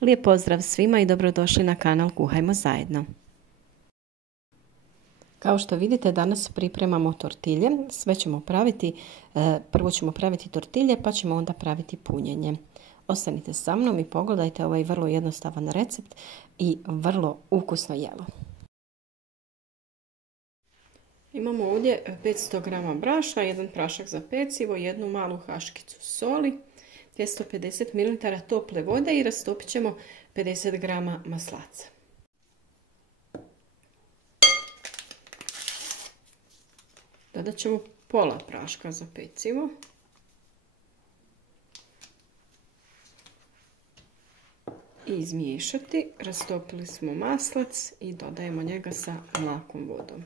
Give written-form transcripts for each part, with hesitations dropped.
Lijep pozdrav svima i dobrodošli na kanal Kuhajmo zajedno. Kao što vidite, danas pripremamo tortilje. Sve ćemo praviti, prvo ćemo praviti tortilje pa ćemo onda praviti punjenje. Ostanite sa mnom i pogledajte ovaj vrlo jednostavan recept i vrlo ukusno jelo. Imamo ovdje 500 g brašna, jedan prašak za pecivo, jednu malu haškicu soli, 250 ml tople vode i rastopit ćemo 50 g maslaca. Dodat ćemo pola praška za pecivo. I izmiješati. Rastopili smo maslac i dodajemo njega sa mlakom vodom.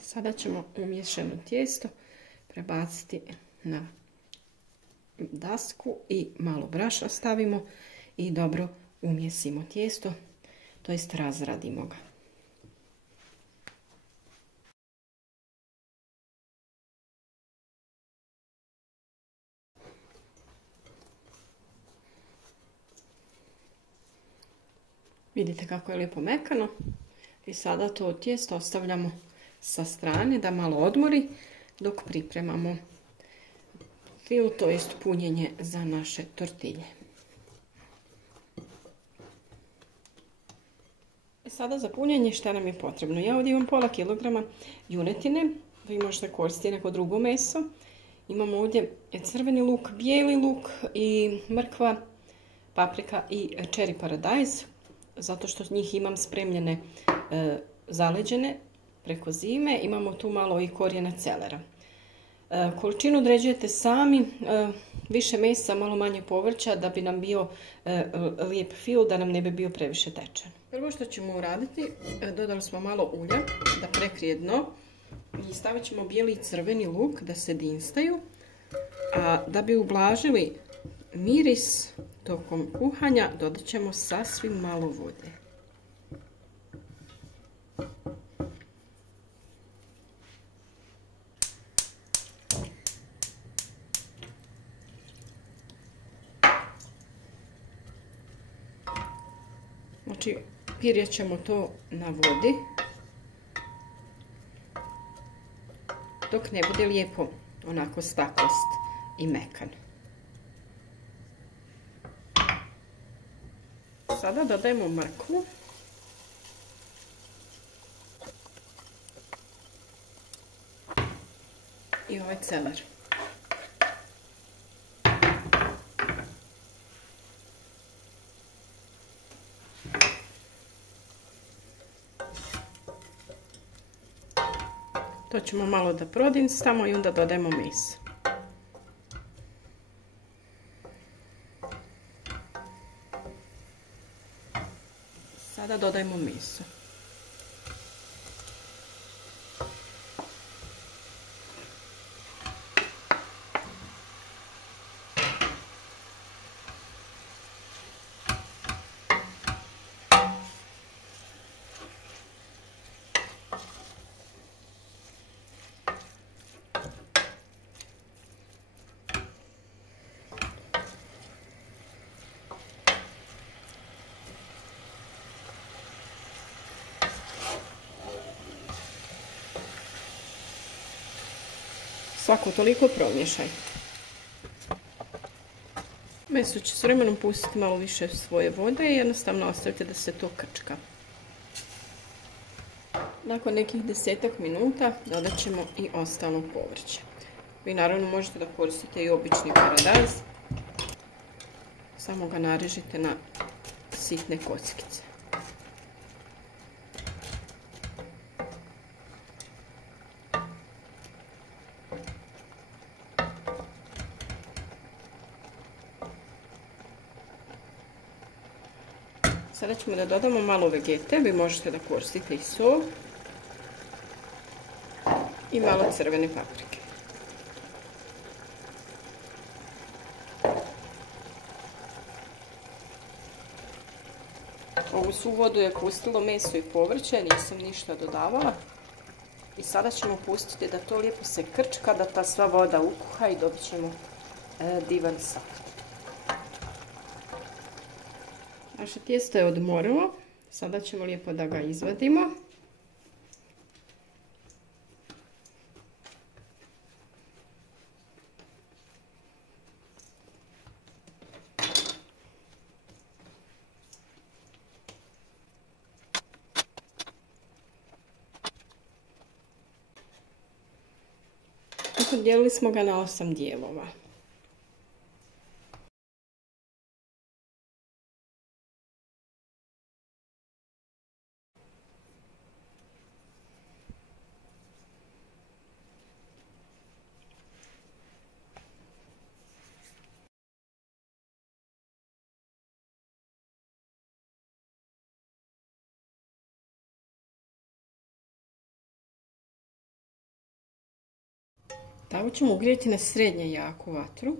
Sada ćemo umiješano tijesto prebaciti na dasku i malo brašna stavimo i dobro umjesimo tijesto, to jest razradimo ga. Vidite kako je lijepo mekano i sada to tijesto ostavljamo sa strane da malo odmori dok pripremamo fil, to jest punjenje za naše tortilje. Sada za punjenje šta nam je potrebno? Ja ovdje imam pola kilograma junetine, vi možete koristiti neko drugo meso. Imamo ovdje crveni luk, bijeli luk i mrkva, paprika i cherry paradajz, zato što njih imam spremljene zaleđene preko zime. Imamo tu malo i korijena celera. Količinu određujete sami, više mesa, malo manje povrća da bi nam bio lijep fil, da nam ne bi bio previše tečan. Prvo što ćemo uraditi, dodali smo malo ulja da prekrije dno i stavit ćemo bijeli i crveni luk da se dinstaju, a da bi ublažili miris tokom kuhanja dodat ćemo sasvim malo vode. Znači, pirjet ćemo to na vodi dok ne bude lijepo onako staklost i mekan. Sada dodajemo mrkvu i ovaj celer. To ćemo malo da prodinstamo i onda dodajemo meso. Sada dodajemo meso. Svako toliko promiješaj. Meso će s vremenom pustiti malo više svoje vode i jednostavno ostavite da se to krčka. Nakon nekih 10 minuta dodat ćemo i ostalo povrće. Vi naravno možete da koristite i obični paradajz, samo ga narežite na sitne kockice. Sada ćemo da dodamo malo vegete, vi možete da koristite i sol i malo crvene paprike. Ovu su vodu je pustilo meso i povrće, nisam ništa dodavala. I sada ćemo pustiti da to lijepo se krčka, da ta sva voda ukuha i dobit ćemo divan salat. Naše tijesto je odmorilo, sada ćemo lijepo da ga izvadimo. Podijelili smo ga na 8 dijelova. Tavu ćemo ugrijati na srednje jaku vatru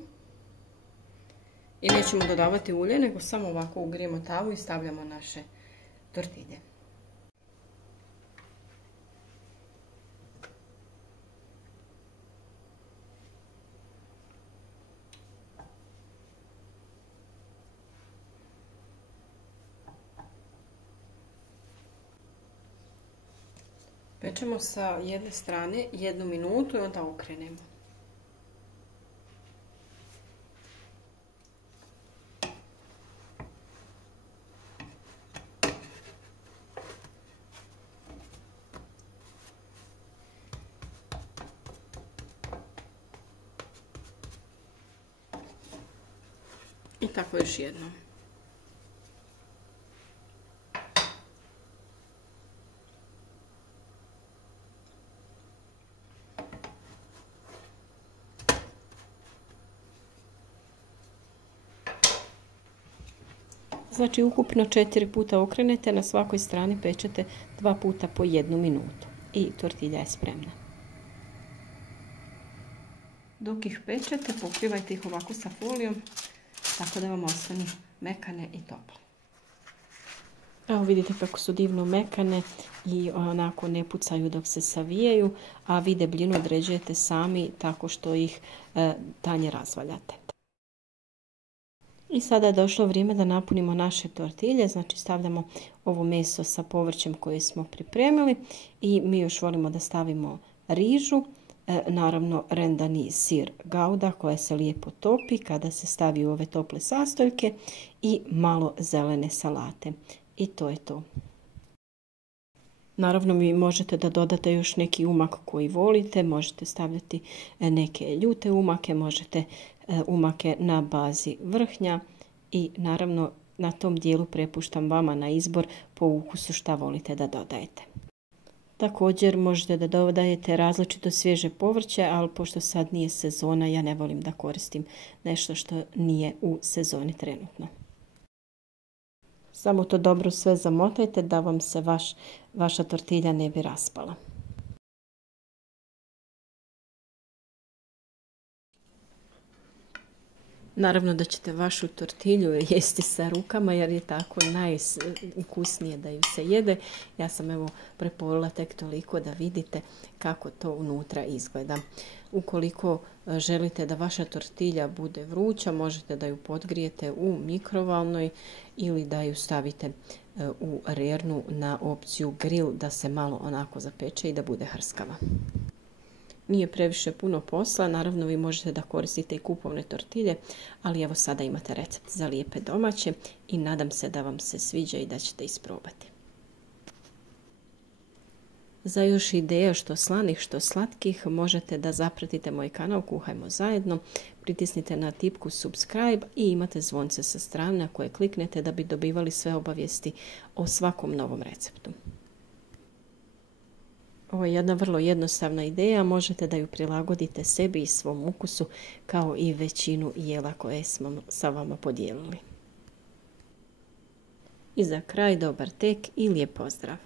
i nećemo dodavati ulje, nego samo ovako ugrijemo tavu i stavljamo naše tortilje. Pečemo sa jedne strane 1 minutu i onda okrenemo. I tako još jednom. Znači ukupno 4 puta okrenete, na svakoj strani pečete 2 puta po 1 minutu i tortilja je spremna. Dok ih pečete, pokrivajte ih ovako sa folijom, tako da vam ostane mekane i tople. Evo vidite kako su divno mekane i onako ne pucaju dok se savijaju, a vi debljinu određujete sami tako što ih tanje razvaljate. I sada je došlo vrijeme da napunimo naše tortilje, znači stavljamo ovo meso sa povrćem koje smo pripremili i mi još volimo da stavimo rižu, naravno rendani sir gauda koja se lijepo topi kada se stavi u ove tople sastojke i malo zelene salate. I to je to. Naravno vi možete da dodate još neki umak koji volite, možete stavljati neke ljute umake, možete umake na bazi vrhnja i naravno na tom dijelu prepuštam vama na izbor po ukusu šta volite da dodajete. Također možete da dodajete različito svježe povrće, ali pošto sad nije sezona, ja ne volim da koristim nešto što nije u sezoni trenutno. Samo to dobro sve zamotajte da vam se vaša tortilja ne bi raspala. Naravno da ćete vašu tortilju jesti sa rukama jer je tako najukusnije da ju se jede. Ja sam evo prepolila tek toliko da vidite kako to unutra izgleda. Ukoliko želite da vaša tortilja bude vruća, možete da ju podgrijete u mikrovalnoj ili da ju stavite u rernu na opciju grill da se malo onako zapeče i da bude hrskava. Nije previše puno posla, naravno vi možete da koristite i kupovne tortilje, ali evo sada imate recept za lijepe domaće i nadam se da vam se sviđa i da ćete isprobati. Za još ideja što slanih, što slatkih možete da zapratite moj kanal Kuhajmo zajedno, pritisnite na tipku subscribe i imate zvonce sa strane na koje kliknete da bi dobivali sve obavijesti o svakom novom receptu. Ovo je jedna vrlo jednostavna ideja, možete da ju prilagodite sebi i svom ukusu kao i većinu jela koje smo sa vama podijelili. I za kraj dobar tek i lijep pozdrav!